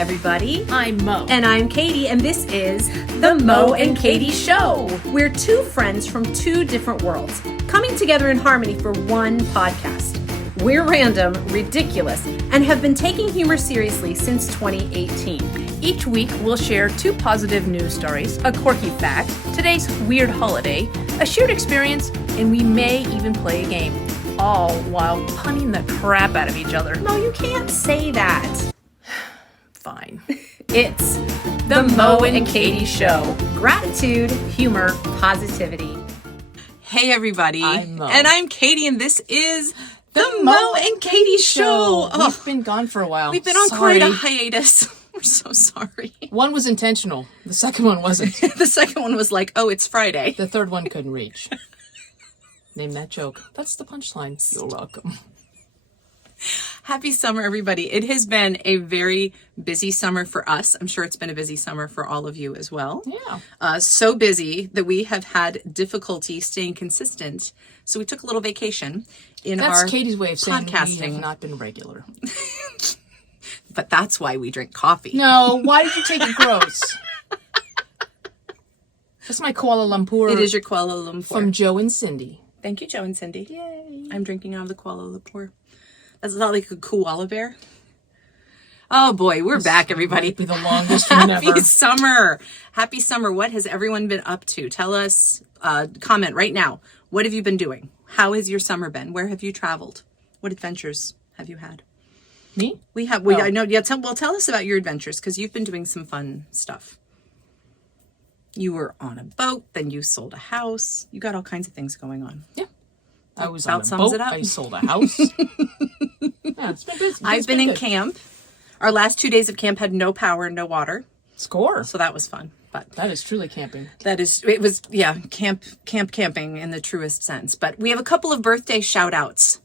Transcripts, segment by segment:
everybody. I'm Mo. And I'm Katie, and this is The Mo and Katie Show. We're two friends from two different worlds, coming together in harmony for one podcast. We're random, ridiculous, and have been taking humor seriously since 2018. Each week, we'll share two positive news stories, a quirky fact, today's weird holiday, a shared experience, and we may even play a game, all while punning the crap out of each other. No, you can't say that. Fine. It's The Mo and Katie Show. Gratitude, humor, positivity. Hey, everybody. I'm Mo. And I'm Katie, and this is The Mo and Katie Show. We've been gone for a while. We've been on quite a hiatus. We're so sorry. One was intentional. The second one wasn't. The second one was like, oh, it's Friday. The third one couldn't reach. Name that joke. That's the punchline. You're welcome. Happy summer, everybody. It has been a very busy summer for us. I'm sure it's been a busy summer for all of you as well. Yeah. So busy that we have had difficulty staying consistent. So we took a little vacation in That's our Katie's way of saying podcasting. we have not been regular. But that's why we drink coffee. No, why did you take it gross? That's my Kuala Lumpur. It is your Kuala Lumpur. From Joe and Cindy. Thank you, Joe and Cindy. Yay. I'm drinking out of the Kuala Lumpur. That's not like a koala bear. Oh boy, we're back, everybody. Might be the longest one ever. Happy summer. Happy summer. What has everyone been up to? Tell us, comment right now. What have you been doing? How has your summer been? Where have you traveled? What adventures have you had? Me? I know. Yeah. Tell us about your adventures, because you've been doing some fun stuff. You were on a boat, then you sold a house. You got all kinds of things going on. Yeah. I was About on a sums boat. it up. I sold a house. Yeah, it's been busy. I've been in camp. Our last 2 days of camp had no power and no water. Score. So that was fun. But That is truly camping. camping in the truest sense. But we have a couple of birthday shout outs.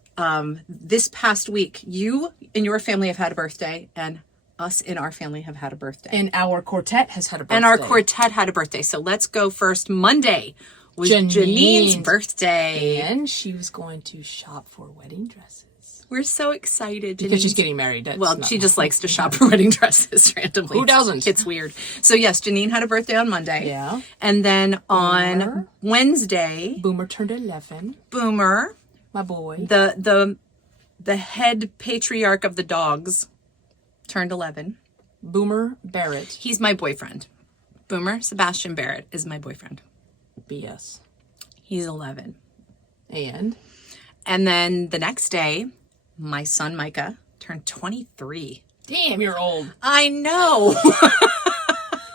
This past week, you and your family have had a birthday, and us in our family have had a birthday. And our quartet has had a birthday. And our quartet had a birthday. So let's go first. Monday was Janine's birthday. And she was going to shop for wedding dresses. We're so excited. Because she's getting married. She just likes to shop for wedding dresses randomly. Who doesn't? It's weird. So yes, Janine had a birthday on Monday. Yeah. And then on Boomer. Wednesday, Boomer turned 11. Boomer, My boy. the head patriarch of the dogs, turned 11. Boomer Barrett. He's my boyfriend. Boomer Sebastian Barrett is my boyfriend. BS. He's 11. And then the next day, my son Micah turned 23. damn, you're old. I know.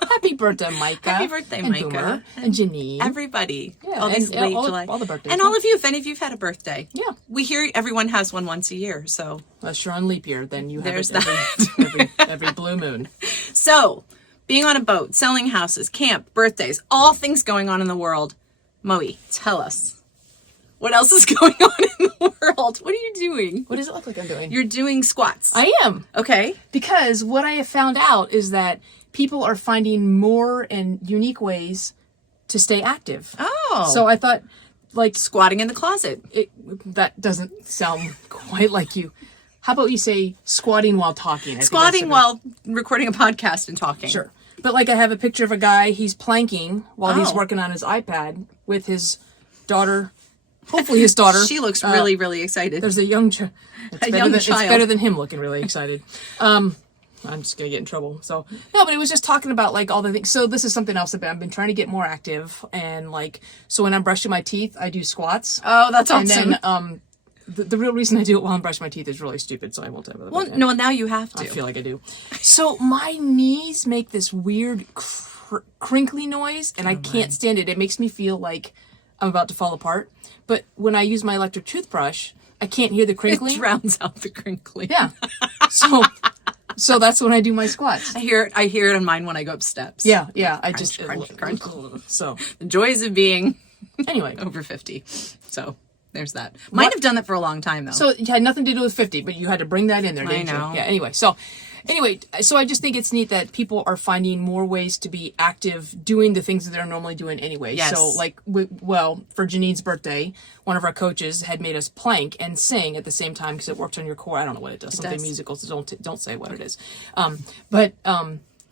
Happy birthday, Micah. Happy birthday, and Micah. Boomer. And Janine. Everybody. Yeah, All these and late all July. the birthdays. And all of you, if any of you've had a birthday. Yeah. We hear everyone has one once a year, so. Unless you're on leap year, then you have There's it every blue moon. So, being on a boat, selling houses, camp, birthdays, all things going on in the world. Moe, tell us. What else is going on in the world? What are you doing? What does it look like I'm doing? You're doing squats. I am. Okay. Because what I have found out is that people are finding more and unique ways to stay active. Oh. So I thought, like, Squatting in the closet. that doesn't sound quite like you. How about you say squatting while talking? I think Squatting that's while recording a podcast and talking. Sure. But like I have a picture of a guy, he's planking while he's Oh. working on his iPad with his daughter, hopefully his daughter. She looks really, really excited. There's a young child. young It's child. better than him looking really excited. I'm just going to get in trouble. So, no, but it was just talking about like all the things. So this is something else that I've been trying to get more active. And like, so when I'm brushing my teeth, I do squats. Oh, that's awesome. And then, the real reason I do it while I'm brushing my teeth is really stupid. So I won't tell you about Well, that. no, now you have to. I feel like I do. So my knees make this weird crinkly noise, and I can't stand it. It makes me feel like I'm about to fall apart. But when I use my electric toothbrush, I can't hear the crinkling. It drowns out the crinkling. Yeah. So that's when I do my squats. I hear it on mine when I go up steps. Yeah. I just crunch. So The joys of being anyway, over 50. So there's that. Might have done that for a long time though. so it had nothing to do with 50, but you had to bring that in there, didn't know. you? Yeah. Anyway, so Anyway, so I just think it's neat that people are finding more ways to be active, doing the things that they're normally doing anyway. Yes. So, like, for Janine's birthday, one of our coaches had made us plank and sing at the same time because it works on your core. I don't know what it does. Something musical, so don't say what it is.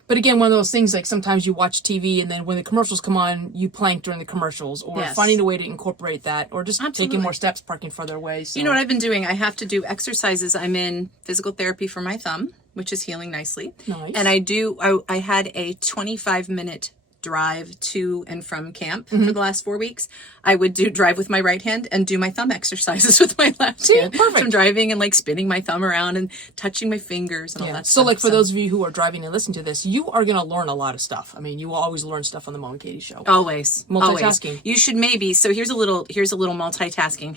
But again, one of those things, like sometimes you watch TV and then when the commercials come on, you plank during the commercials, or finding a way to incorporate that, or just taking more steps, parking further away. So. You know what I've been doing? I have to do exercises. I'm in physical therapy for my thumb, which is healing nicely. Nice. And I had a 25-minute drive to and from camp for the last 4 weeks. I would drive with my right hand and do my thumb exercises with my left hand. Perfect. So I'm driving and like spinning my thumb around and touching my fingers and all that so stuff. like for those of you who are driving and listening to this, you are going to learn a lot of stuff. I mean, you will always learn stuff on the Mo and Katie show. Always. Multitasking. Always. You should maybe, so here's a little multitasking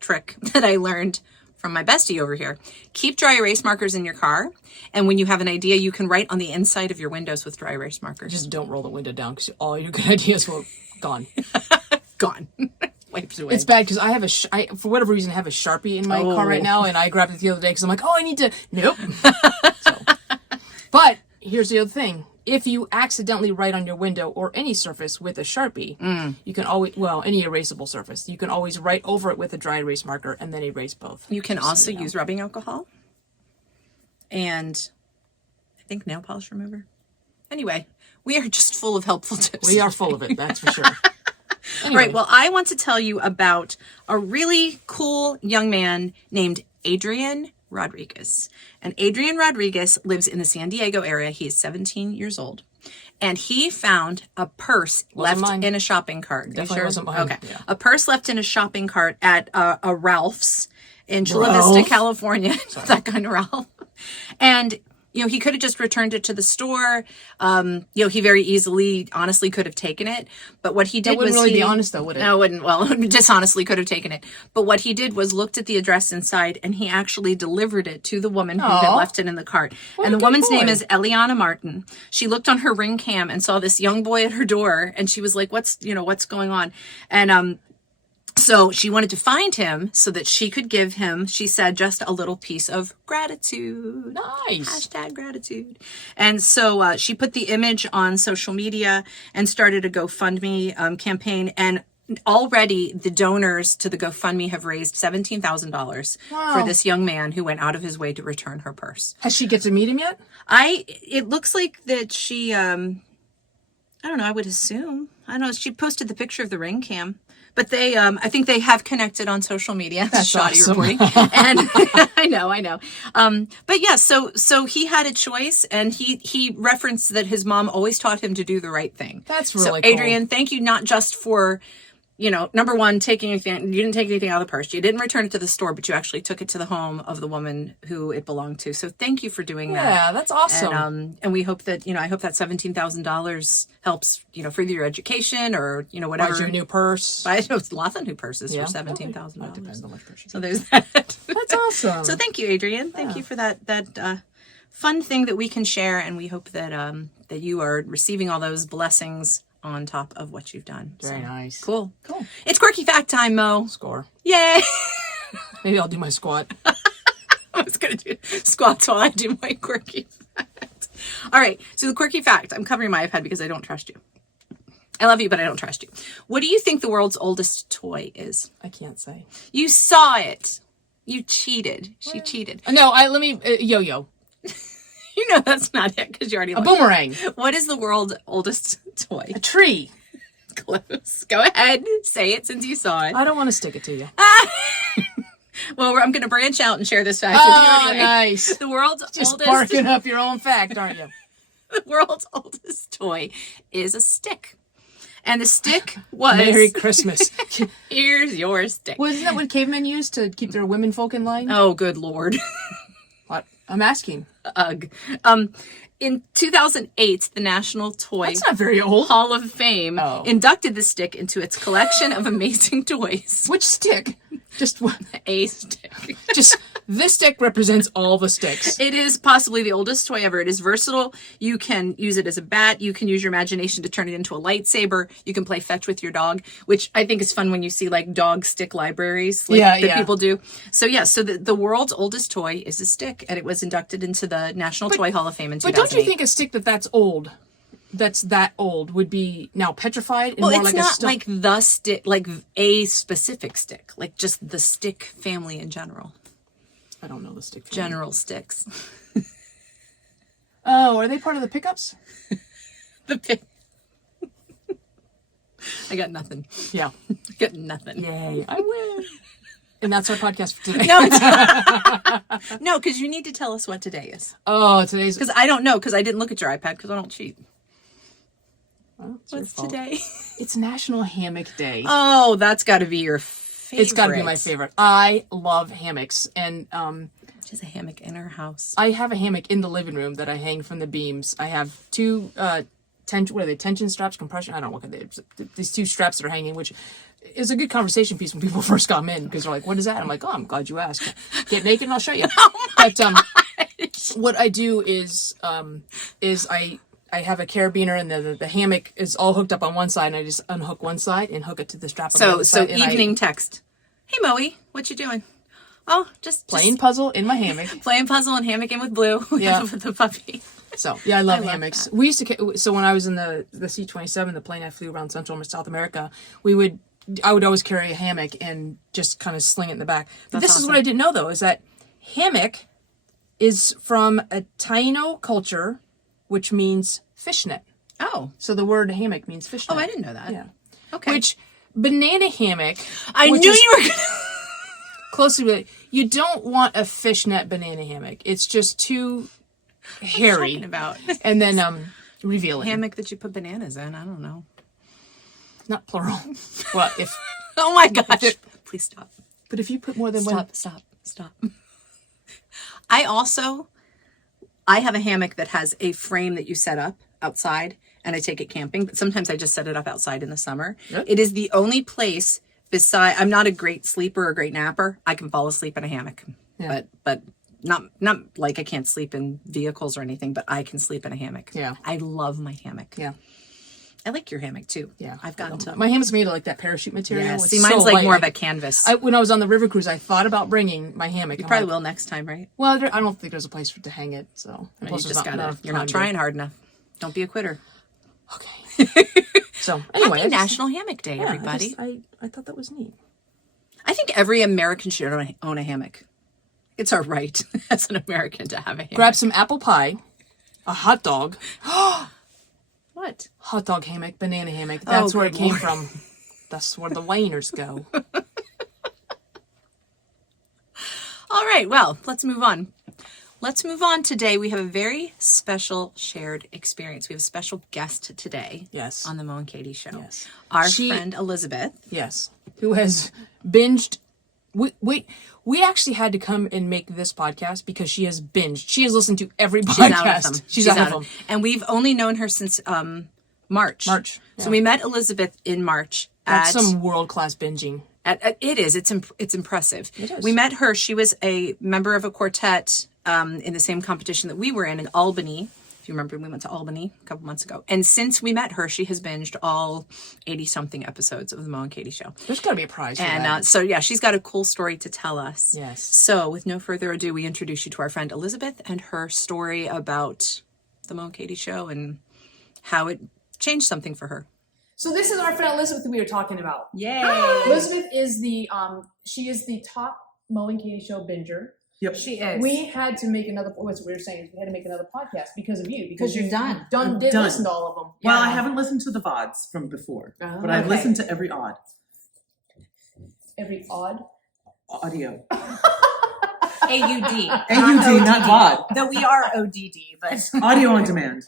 trick that I learned from my bestie over here. Keep dry erase markers in your car. And when you have an idea, you can write on the inside of your windows with dry erase markers. Just don't roll the window down because all your good ideas will gone. Gone. Wiped away. It's bad because I have for whatever reason, I have a Sharpie in my car right now, and I grabbed it the other day because I'm like, I need to. Nope. But here's the other thing. If you accidentally write on your window or any surface with a Sharpie, you can always, any erasable surface, you can always write over it with a dry erase marker and then erase both. You can also use rubbing alcohol and I think nail polish remover. Anyway, we are just full of helpful tips. We are full of it, that's for sure. Anyway. All right, well, I want to tell you about a really cool young man named Adrian Rodriguez. And Adrian Rodriguez lives in the San Diego area. He is 17 years old. And he found a purse left in a shopping cart. Definitely wasn't mine. Okay. Yeah. A purse left in a shopping cart at a Ralph's in Chula Vista, California. That kind of Ralph. And he could have just returned it to the store. He very easily, honestly, could have taken it. But what he did that wouldn't was really be honest, though, would it? No, it wouldn't. Well, dishonestly could have taken it. But what he did was looked at the address inside, and he actually delivered it to the woman who had left it in the cart. And the woman's name is Eliana Martin. She looked on her Ring cam and saw this young boy at her door, and she was like, "What's going on?" And so she wanted to find him so that she could give him, she said, just a little piece of gratitude. Nice. # gratitude. And so she put the image on social media and started a GoFundMe campaign. And already the donors to the GoFundMe have raised $17,000 for this young man who went out of his way to return her purse. Has she get to meet him yet? It looks like that she, I don't know, I would assume. I don't know. She posted the picture of the Ring cam. But they, I think they have connected on social media. That's shoddy awesome. reporting. And I know. But yeah, so he had a choice, and he referenced that his mom always taught him to do the right thing. That's really cool. cool. Adrian, thank you not just for, number one, you didn't take anything out of the purse. You didn't return it to the store, but you actually took it to the home of the woman who it belonged to. So thank you for doing that. Yeah, that's awesome. And we hope that, I hope that $17,000 helps, for your education or, whatever. Buy you a new purse. It's lots of new purses for $17,000. Depends on how much purse you So there's that. That's awesome. So thank you, Adrian. Thank you for that fun thing that we can share. And we hope that that you are receiving all those blessings on top of what you've done. Very nice. Cool. It's quirky fact time, Mo. Score. Yay. Maybe I'll do my squat. I was going to do squats while I do my quirky fact. All right. So the quirky fact, I'm covering my iPad because I don't trust you. I love you, but I don't trust you. What do you think the world's oldest toy is? I can't say. You saw it. You cheated. She cheated. No, let me, yo-yo. That's not it because you already A boomerang. What is the world's oldest toy? A tree. Close. Go ahead. Say it since you saw it. I don't want to stick it to you. Well, I'm going to branch out and share this fact with you anyway. Nice. The world's Just oldest... barking up your own fact, aren't you? The world's oldest toy is a stick. And the stick was... Merry Christmas. Here's your stick. Wasn't that what cavemen used to keep their women folk in line? Oh, good Lord. What? I'm asking. Ugh. In 2008, the National Toy That's not very old. Hall of Fame inducted the stick into its collection of amazing toys. Which stick? Just one. A stick. Just This stick represents all the sticks. It is possibly the oldest toy ever. It is versatile. You can use it as a bat. You can use your imagination to turn it into a lightsaber. You can play fetch with your dog, which I think is fun when you see like dog stick libraries that people do. So so the world's oldest toy is a stick, and it was inducted into the National Toy Hall of Fame in 2008. But don't you think a stick that's old, would be now petrified? And well, more it's like not like the stick, like a specific stick, like just the stick family in general. I don't know the stick family. General sticks. Oh, are they part of the pickups? I got nothing. Yeah. I got nothing. Yay. I win. And that's our podcast for today. No, because you need to tell us what today is. Oh, today's... Because I don't know, because I didn't look at your iPad, because I don't cheat. Well, what's today? It's National Hammock Day. Oh, that's got to be your favorite. It's got to be my favorite. I love hammocks. And she has a hammock in her house. I have a hammock in the living room that I hang from the beams. I have two tension straps, compression, I don't know what they are. These two straps that are hanging, which is a good conversation piece when people first come in, because they're like, what is that? I'm like, oh, I'm glad you asked. Get naked and I'll show you. But what I do is I have a carabiner, and the hammock is all hooked up on one side, and I just unhook one side and hook it to the strap on the other side. So evening text. Hey, Moe, what you doing? Oh, just playing puzzle in my hammock. Playing puzzle and hammocking with Blue. Yeah. With the puppy. So, yeah, I love hammocks. That. We used to, so when I was in the C-27, the plane I flew around Central and South America, I would always carry a hammock and just kind of sling it in the back. But this is what I didn't know, though, is that hammock is from a Taino culture, which means fishnet. Oh. So the word hammock means fishnet. Oh, I didn't know that. Yeah. Okay. Which, banana hammock... I knew you were going to... Closely related. You don't want a fishnet banana hammock. It's just too hairy. About? And then revealing. Hammock that you put bananas in. I don't know. Not plural. Well, if... Oh my gosh. Please stop. But if you put more than one... Stop. I have a hammock that has a frame that you set up outside, and I take it camping. But sometimes I just set it up outside in the summer. Yep. It is the only place... I'm not a great sleeper or a great napper. I can fall asleep in a hammock, but not like I can't sleep in vehicles or anything, but I can sleep in a hammock. Yeah. I love my hammock. Yeah. I like your hammock too. Yeah. I've gotten to. My hammock's made of like that parachute material. Yeah. See, mine's so like more of a canvas. When I was on the river cruise, I thought about bringing my hammock. You probably will next time, right? Well, I don't think there's a place to hang it, so. No, you just gotta, you're not trying hard enough. Don't be a quitter. Okay. So anyway, Happy National Hammock Day, everybody. I thought that was neat. I think every American should own a hammock. It's our right as an American to have a hammock. Grab some apple pie, a hot dog. What? Hot dog hammock, banana hammock. That's where it came from. That's where the Wainers go. All right, well, let's move on. Today. We have a very special shared experience. We have a special guest today. Yes. On the Mo and Katie show. Yes. Our friend Elizabeth. Yes. Who has binged. We actually had to come and make this podcast because she has binged. She has listened to every podcast. She's out of them. And we've only known her since March. Yeah. So we met Elizabeth in March. That's some world-class binging. It is. It's impressive. It is. We met her. She was a member of a quartet in the same competition that we were in Albany. If you remember, we went to Albany a couple months ago. And since we met her, she has binged all 80-something episodes of the Mo and Katie show. There's got to be a prize for that. So, yeah, she's got a cool story to tell us. Yes. So, with no further ado, we introduce you to our friend Elizabeth and her story about the Mo and Katie show and how it changed something for her. So this is our friend Elizabeth that we were talking about. Yay! Elizabeth is she is the top Mo and Katie show binger. Yep. She is. We had to make another. What's we were saying is we had to make another podcast because of you. Because you're done. Did listen to all of them. Well, I haven't listened to the VODs from before, but I've listened to every odd. Every odd? Audio. AUD. AUD, not VOD. Though we are ODD, but... Audio on demand.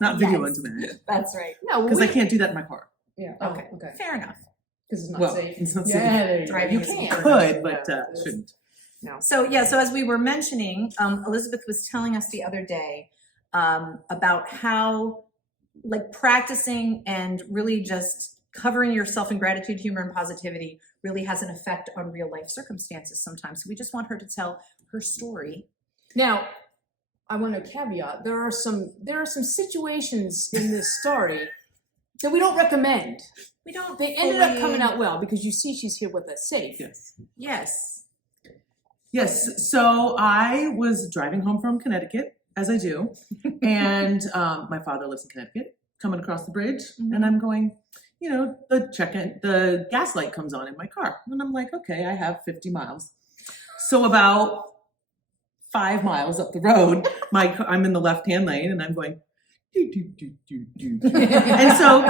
Not video on demand. That's right. No, because I can't do that in my car. Yeah. Okay. Okay. Fair enough. Because it's not safe. It's not yeah, safe. there you Driving go. is You Could, but shouldn't. No. So as we were mentioning, Elizabeth was telling us the other day about how like practicing and really just covering yourself in gratitude, humor, and positivity really has an effect on real life circumstances sometimes. So we just want her to tell her story. Now, I want to caveat, there are some situations in this story that we don't recommend. We don't. They ended up coming out well because you see she's here with us safe. Yes. Yes. Yes. So I was driving home from Connecticut, as I do, and my father lives in Connecticut. Coming across the bridge, and I'm going, the gas light comes on in my car, and I'm like, okay, I have 50 miles. So about 5 miles up the road, I'm in the left-hand lane, and I'm going, do, do, do, do, do. And so,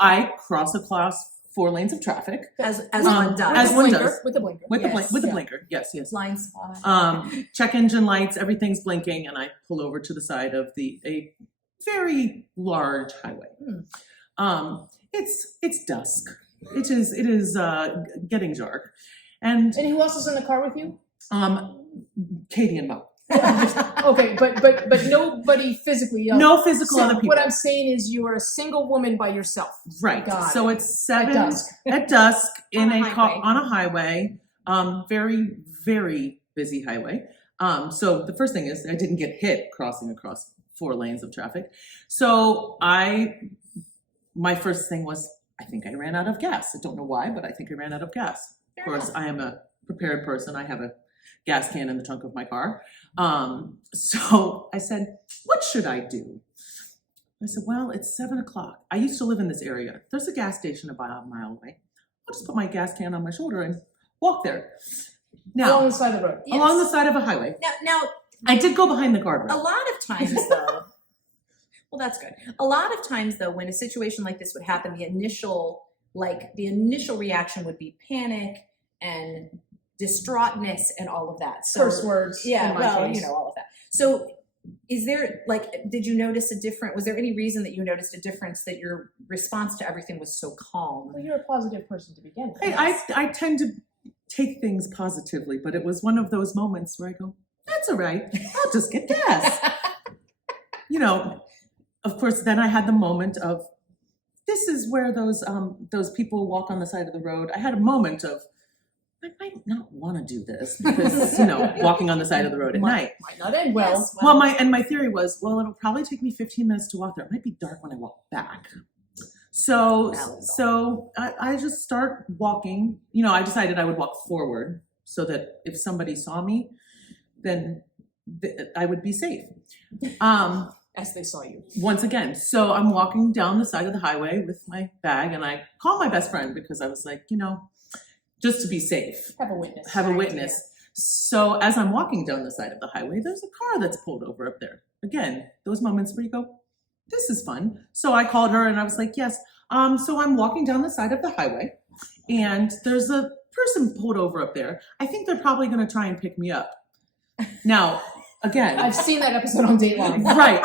I cross across 4 lanes of traffic. As one does. As one does. With the blinker. With the Yes. blinker. Yes. Blind spot. Check engine lights, everything's blinking, and I pull over to the side of a very large highway. It's dusk. It is getting dark, and who else is in the car with you? Katie and Mo. Okay, but nobody physically else. No physical other people. What I'm saying is you are a single woman by yourself. Right. Got So it. it's 7 At dusk. in On a on a highway. Very, very busy highway. So the first thing is I didn't get hit crossing across 4 lanes of traffic. So my first thing was, I think I ran out of gas. I don't know why, but I think I ran out of gas. Of course, I am a prepared person. I have a gas can in the trunk of my car. So I said, what should I do? I said, well, it's 7 o'clock. I used to live in this area. There's a gas station about a mile away. I'll just put my gas can on my shoulder and walk there. Now, Along the side of the road. along the side of a highway. Now, I did go behind the a guardrail. lot of times though, well, that's good. A lot of times though, when a situation like this would happen, the initial reaction would be panic and distraughtness and all of that. So, First words. yeah, in my well, case. all of that. So is there, did you notice was there any reason that you noticed a difference that your response to everything was so calm? Well, you're a positive person to begin with. I tend to take things positively, but it was one of those moments where I go, that's all right. I'll just get gas. Of course, then I had the moment of, this is where those people walk on the side of the road. I had a moment of, I might not want to do this because, walking on the side of the road at night. Might not end well. Yes, Well, my theory was, it'll probably take me 15 minutes to walk there. It might be dark when I walk back. So I just start walking. I decided I would walk forward so that if somebody saw me, then I would be safe. As they saw you. Once again, so I'm walking down the side of the highway with my bag, and I call my best friend because I was like, just to be safe. Have a witness. Have a witness. So as I'm walking down the side of the highway, there's a car that's pulled over up there. Again, those moments where you go, this is fun. So I called her and I was like, yes. So I'm walking down the side of the highway and there's a person pulled over up there. I think they're probably going to try and pick me up. Now, again. I've seen that episode on Dateline. Right.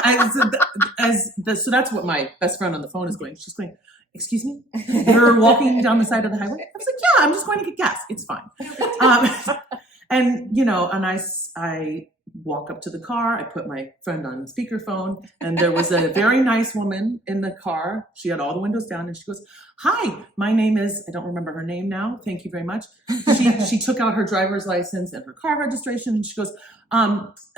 So that's what my best friend on the phone is going. She's going, excuse me? You're walking down the side of the highway? I was like, yeah, I'm just going to get gas. It's fine. And I walk up to the car. I put my friend on speakerphone, and there was a very nice woman in the car. She had all the windows down, and she goes, hi, my name is, I don't remember her name now. Thank you very much. She took out her driver's license and her car registration, and she goes,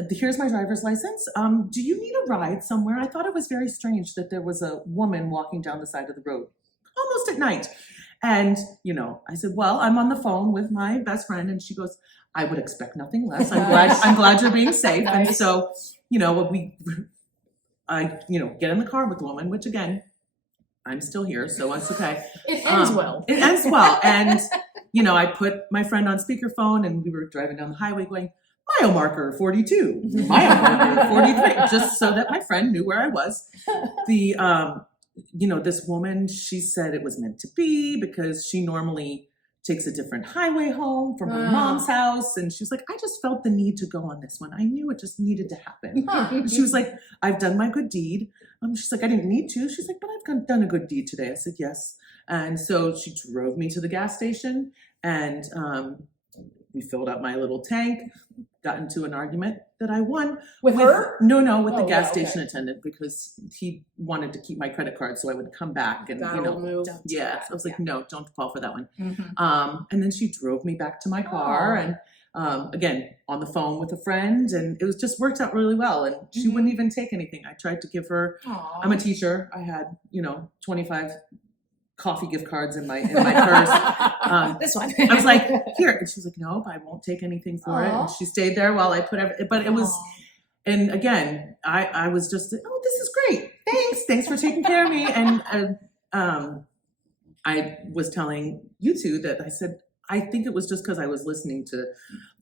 here's my driver's license. Do you need a ride somewhere? I thought it was very strange that there was a woman walking down the side of the road almost at night. And, I said, well, I'm on the phone with my best friend. And she goes, I would expect nothing less. I'm glad you're being safe. Nice. And so, I get in the car with the woman, which again, I'm still here, so it's okay. It ends well. It ends well. And, I put my friend on speakerphone and we were driving down the highway going, mile marker 42, mile marker 43, just so that my friend knew where I was. This woman, she said it was meant to be because she normally takes a different highway home from her mom's house. And she was like, I just felt the need to go on this one. I knew it just needed to happen. And she was like, I've done my good deed. She's like, I didn't need to. She's like, but I've done a good deed today. I said, yes. And so she drove me to the gas station. And, We filled up my little tank, got into an argument that I won. With her? No, with the Oh, gas yeah, okay. station attendant, because he wanted to keep my credit card so I would come back and, That you know, old move. yeah. I was like, no, don't fall for that one. Mm-hmm. And then she drove me back to my car and again, on the phone with a friend, and it was just worked out really well. And she wouldn't even take anything. I tried to give her, I'm a teacher. I had, 25 coffee gift cards in my purse. This one. I was like, here. And she was like, no, I won't take anything for it. And she stayed there while I put everything, but it was, and again, I was just, oh, this is great. Thanks for taking care of me. And I was telling you two that I said, I think it was just because I was listening to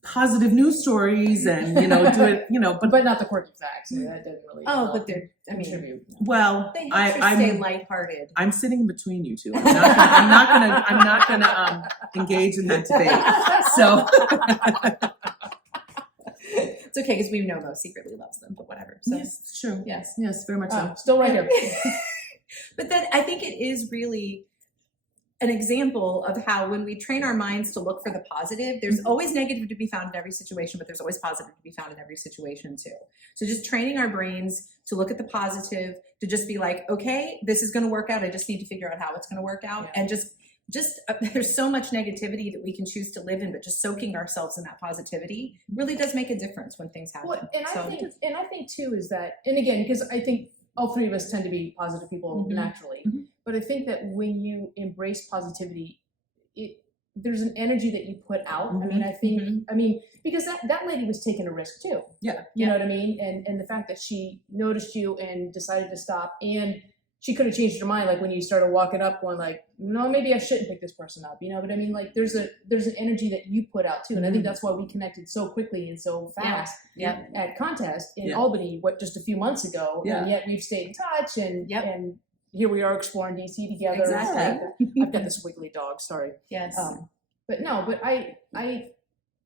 positive news stories and, But not the quirky facts. I mean, that didn't really. But they're, contribute. well, they have to stay lighthearted. I'm sitting between you two. I'm not gonna engage in that debate. So It's okay because we know Mo secretly loves them, but whatever. So. yes, it's true. Yes. Yes, very much so. Still right here. But then I think it is really an example of how when we train our minds to look for the positive, there's always negative to be found in every situation, but there's always positive to be found in every situation too. So just training our brains to look at the positive, to just be like, okay, this is going to work out. I just need to figure out how it's going to work out. And just there's so much negativity that we can choose to live in, but just soaking ourselves in that positivity really does make a difference when things happen. Well, and I think too is that, and again, because I think all three of us tend to be positive people naturally, but I think that when you embrace positivity, there's an energy that you put out. I mean, because that lady was taking a risk too. Yeah. You know what I mean? And the fact that she noticed you and decided to stop, and she could have changed her mind, like when you started walking up going like, no, maybe I shouldn't pick this person up, but I mean, like there's an energy that you put out too. And I think that's why we connected so quickly and so fast at contest in Albany, just a few months ago. Yeah. And yet we've stayed in touch and here we are exploring DC together. Exactly. I've got this wiggly dog, sorry. Yes. But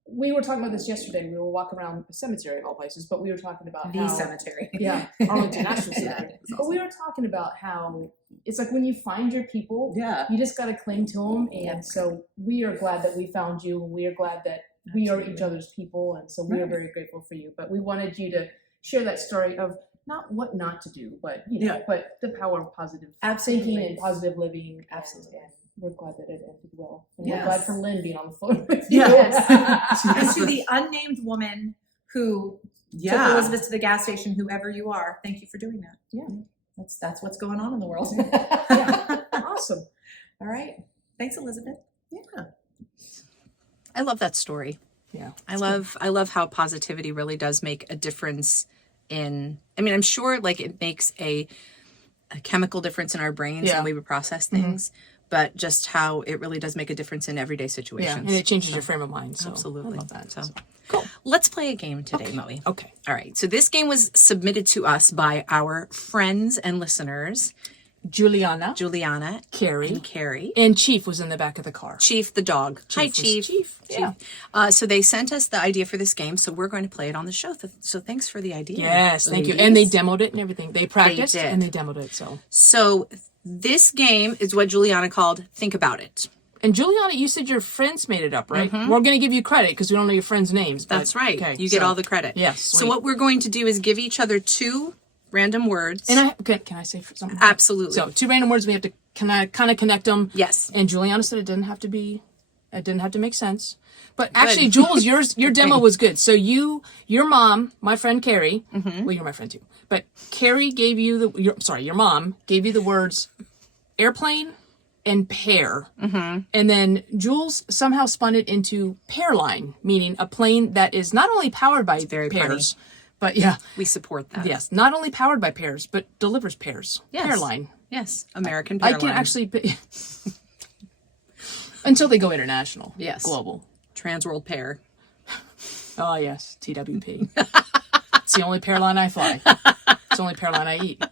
we were talking about this yesterday. We were walking around the cemetery of all places, but we were talking about The cemetery. Yeah, Arlington National Cemetery. But we were talking about how it's like when you find your people, you just got to cling to them. And so we are glad that we found you, and we are glad that we are each other's people. And so we are very grateful for you. But we wanted you to share that story of not what not to do, but but the power of positive thinking and positive living. Absolutely. And we're glad that it ended well. And we're glad for Lynn being on the phone with Yeah. you. Yes. And to the unnamed woman who took Elizabeth to the gas station, whoever you are, thank you for doing that. Yeah. That's what's going on in the world. Awesome. All right. Thanks, Elizabeth. Yeah. I love that story. Yeah. I love how positivity really does make a difference I'm sure like it makes a chemical difference in our brains and the way we process things, but just how it really does make a difference in everyday situations. Yeah, and it changes your frame of mind. So Absolutely. I love that. So cool. Let's play a game today, Moe. Okay. All right. So this game was submitted to us by our friends and listeners, Juliana, Carrie, Carrie, and Carrie. and Chief was in the back of the car. Chief the dog. Hi, Chief. Chief. Yeah. So they sent us the idea for this game, so we're going to play it on the show. So thanks for the idea. Yes, thank you. ladies. And they demoed it and everything. They practiced did. and they demoed it. So this game is what Juliana called Think About It. And Juliana, you said your friends made it up, right? We're going to give you credit because we don't know your friends' names. But, That's right. Okay, You get all the credit. Yes. So sweet. what we're going to do is give each other two random words. And can I say something? Absolutely. So 2 random words. We have to kind of connect them. Yes. And Juliana said it didn't have to make sense. But actually, Jules, your demo was good. So your mom, my friend Carrie, well, you're my friend too, but Carrie gave you your mom gave you the words airplane and pear. And then Jules somehow spun it into pearline, meaning a plane that is not only powered by pears, but we support that. yes, not only powered by pears, but delivers pears. Yes. Pearline. Yes. American pear I can line. actually, until they go international. Yes. Global. Transworld pear. Oh, yes. TWP. It's the only pear line I fly. It's the only pear line I eat.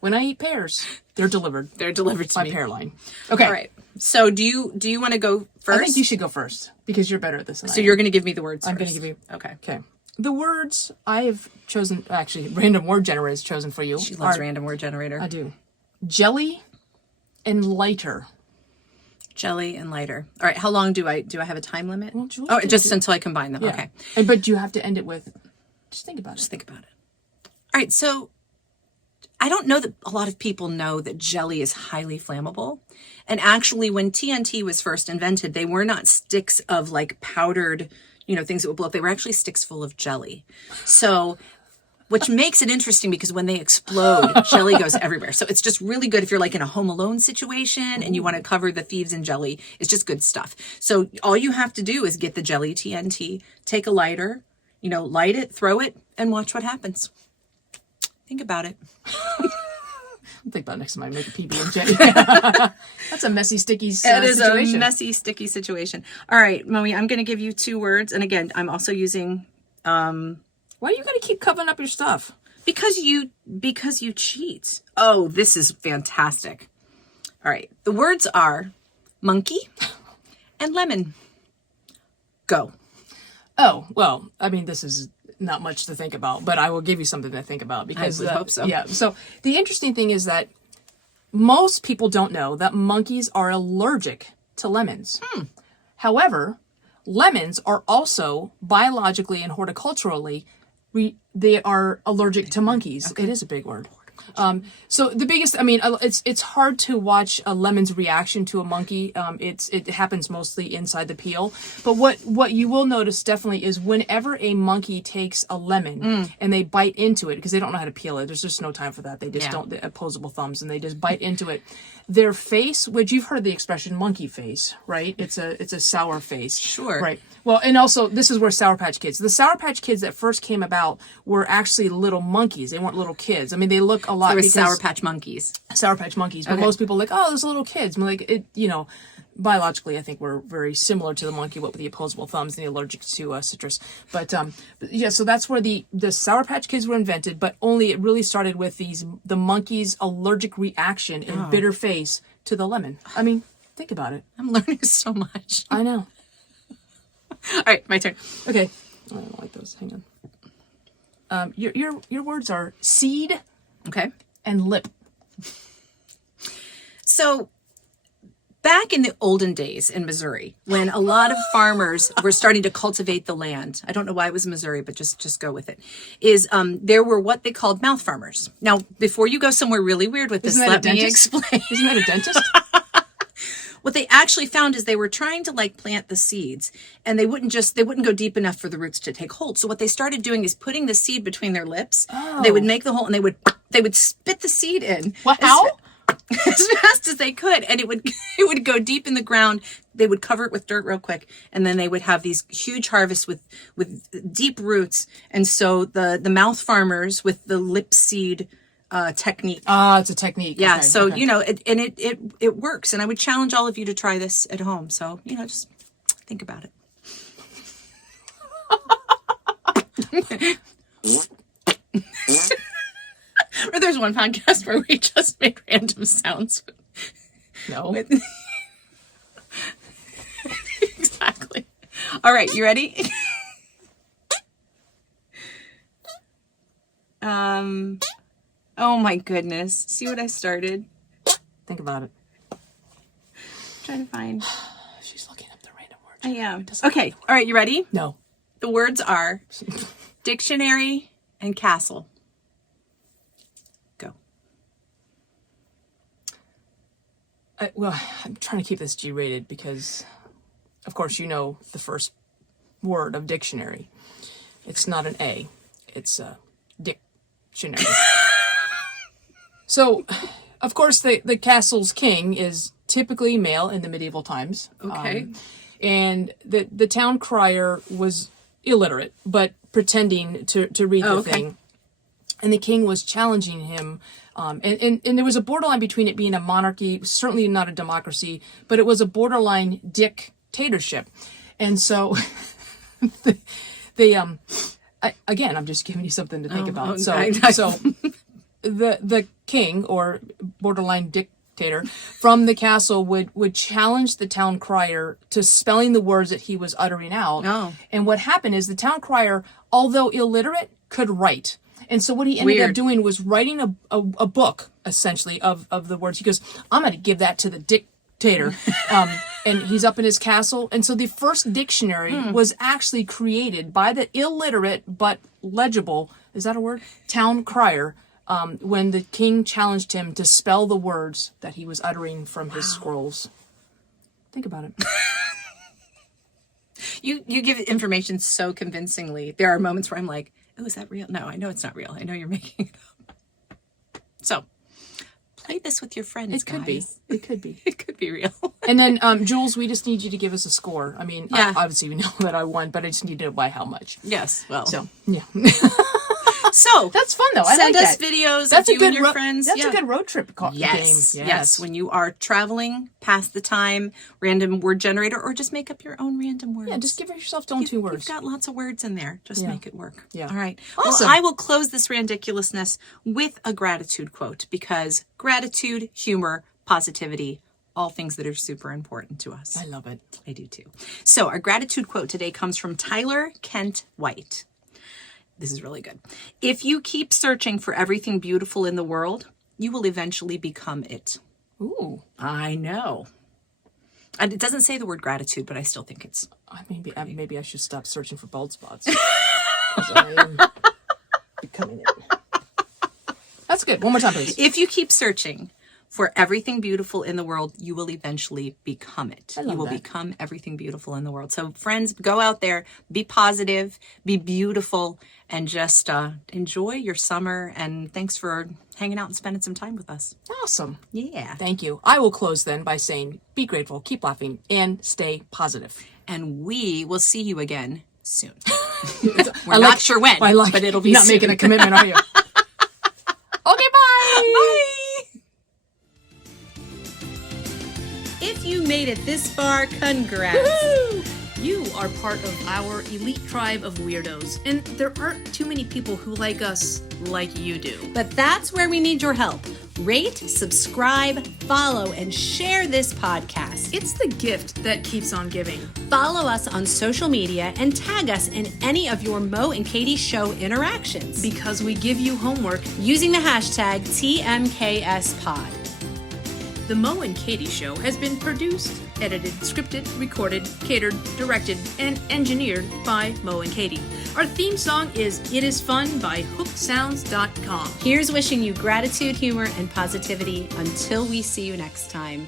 When I eat pears, they're delivered. They're delivered to by me. pear line. Okay. All right. So do you want to go first? I think you should go first because you're better at this than I So am. you're going to give me the words I'm first. going to give you. Okay. Okay. The words I have chosen, actually, random word generator has chosen for you. She loves are- random word generator. I do. Jelly and lighter. jelly, and lighter. All right, how long do I have a time limit? Well, Jules oh, did just it. until I combine them. Yeah. Okay. But you have to end it with, just think about Just it. think about it. All right, so I don't know that a lot of people know that jelly is highly flammable. And actually, when TNT was first invented, they were not sticks of like powdered, things that would blow up. They were actually sticks full of jelly. So, which makes it interesting because when they explode, jelly goes everywhere. So it's just really good if you're like in a Home Alone situation and you want to cover the thieves in jelly. It's just good stuff. So all you have to do is get the jelly TNT, take a lighter, light it, throw it, and watch what happens. Think about it. I'll think about it next time I make a PB&J. That's a messy, sticky It is situation. a messy, sticky situation. All right, Mommy, I'm going to give you 2 words. And again, I'm also using... Why are you going to keep covering up your stuff? Because you cheat. Oh, this is fantastic. All right, the words are monkey and lemon. Go. Oh, well, I mean, this is not much to think about, but I will give you something to think about because I would hope so. Yeah. So the interesting thing is that most people don't know that monkeys are allergic to lemons. However, lemons are also biologically and horticulturally, they are allergic to monkeys. Okay. It is a big word. So the biggest, it's hard to watch a lemon's reaction to a monkey. It happens mostly inside the peel. But what you will notice definitely is whenever a monkey takes a lemon and they bite into it, because they don't know how to peel it, there's just no time for that. They just don't, they're opposable thumbs, and they just bite into it. Their face, which you've heard the expression monkey face, right? It's a sour face. Sure. Right. Well, and also this is where Sour Patch Kids. The Sour Patch Kids that first came about were actually little monkeys. They weren't little kids. I mean, they look a lot. There were because Sour Patch Monkeys. Sour Patch Monkeys, but most people are like, oh, those little kids. I'm like, it, biologically, I think we're very similar to the monkey, what with the opposable thumbs and the allergic to citrus. But yeah, so that's where the Sour Patch Kids were invented. But only it really started with the monkey's allergic reaction and bitter face to the lemon. I mean, think about it. I'm learning so much. I know. All right, my turn. Okay, I don't like those. Hang on. Your words are seed, Okay. and lip. So back in the olden days in Missouri, when a lot of farmers were starting to cultivate the land, I don't know why it was Missouri, but just go with it, is there were what they called mouth farmers. Now, before you go somewhere really weird with this, let me explain. Isn't that a dentist? What they actually found is they were trying to like plant the seeds, and they wouldn't go deep enough for the roots to take hold. So what they started doing is putting the seed between their lips. Oh. They would make the hole, and they would spit the seed in. Wow. As fast as they could, and it would go deep in the ground. They would cover it with dirt real quick, and then they would have these huge harvests with deep roots. And so the mouth farmers with the lip seed technique. It's a technique. Yeah, Okay, so okay. it works, and I would challenge all of you to try this at home. So just think about it. Or there's one podcast where we just make random sounds. No. Exactly. All right, you ready? Oh my goodness. See what I started? Think about it. Trying to find. She's looking up the random words. I am. Okay. All right, you ready? No. The words are dictionary and castle. Go. Well, I'm trying to keep this G-rated because, of course, you know the first word of dictionary. It's not an A. It's a dictionary. So, of course, the castle's king is typically male in the medieval times. Okay. And the town crier was illiterate, but pretending to read the thing. And the king was challenging him. And there was a borderline between it being a monarchy, certainly not a democracy, but it was a borderline dictatorship. And so again, I'm just giving you something to think about. So the king, or borderline dictator, from the castle would challenge the town crier to spelling the words that he was uttering out. Oh. And what happened is the town crier, although illiterate, could write. And so what he ended up doing was writing a book, essentially, of the words. He goes, I'm going to give that to the dictator. Tater. And he's up in his castle. And so the first dictionary was actually created by the illiterate but legible, is that a word? Town crier, when the king challenged him to spell the words that he was uttering from his scrolls. Think about it. You give information so convincingly. There are moments where I'm like, oh, is that real? No, I know it's not real. I know you're making it up. So, play this with your friends, It could guys. be. It could be. It could be real. And then, Jules, we just need you to give us a score. I mean, Yeah. obviously we know that I won, but I just need to know by how much. Yes, well. So, yeah. So, That's fun, though. I send like us that. videos That's of a you good and your friends. That's Yeah. a good road trip Yes, game. yes. When you are traveling past the time, random word generator, or just make up your own random words. Yeah, just give yourself own two words. You've got lots of words in there. Just Yeah. make it work. Yeah. All right. Awesome. Well, I will close this randiculousness with a gratitude quote because gratitude, humor, positivity, all things that are super important to us. I love it. I do too. So our gratitude quote today comes from Tyler Kent White. This is really good. If you keep searching for everything beautiful in the world, you will eventually become it. Ooh. I know. And it doesn't say the word gratitude, but I still think it's... Maybe I should stop searching for bald spots. 'Cause I am becoming it. That's good. One more time, please. If you keep searching for everything beautiful in the world, you will eventually become it. I love You will that. become everything beautiful in the world. So friends, go out there, be positive, be beautiful, and just enjoy your summer. And thanks for hanging out and spending some time with us. Awesome. Yeah. Thank you. I will close then by saying, be grateful, keep laughing, and stay positive. And we will see you again soon. We're We're not sure when, but it'll be not soon. making a commitment, are you? Okay, bye. Bye. If you made it this far, congrats. You are part of our elite tribe of weirdos, and there aren't too many people who like us like you do. But that's where we need your help. Rate, subscribe, follow, and share this podcast. It's the gift that keeps on giving. Follow us on social media and tag us in any of your Mo and Katie Show interactions Because we give you homework. using the hashtag TMKSPod. The Mo and Katie Show has been produced, edited, scripted, recorded, catered, directed, and engineered by Mo and Katie. Our theme song is It Is Fun by hookedsounds.com. Here's wishing you gratitude, humor, and positivity until we see you next time.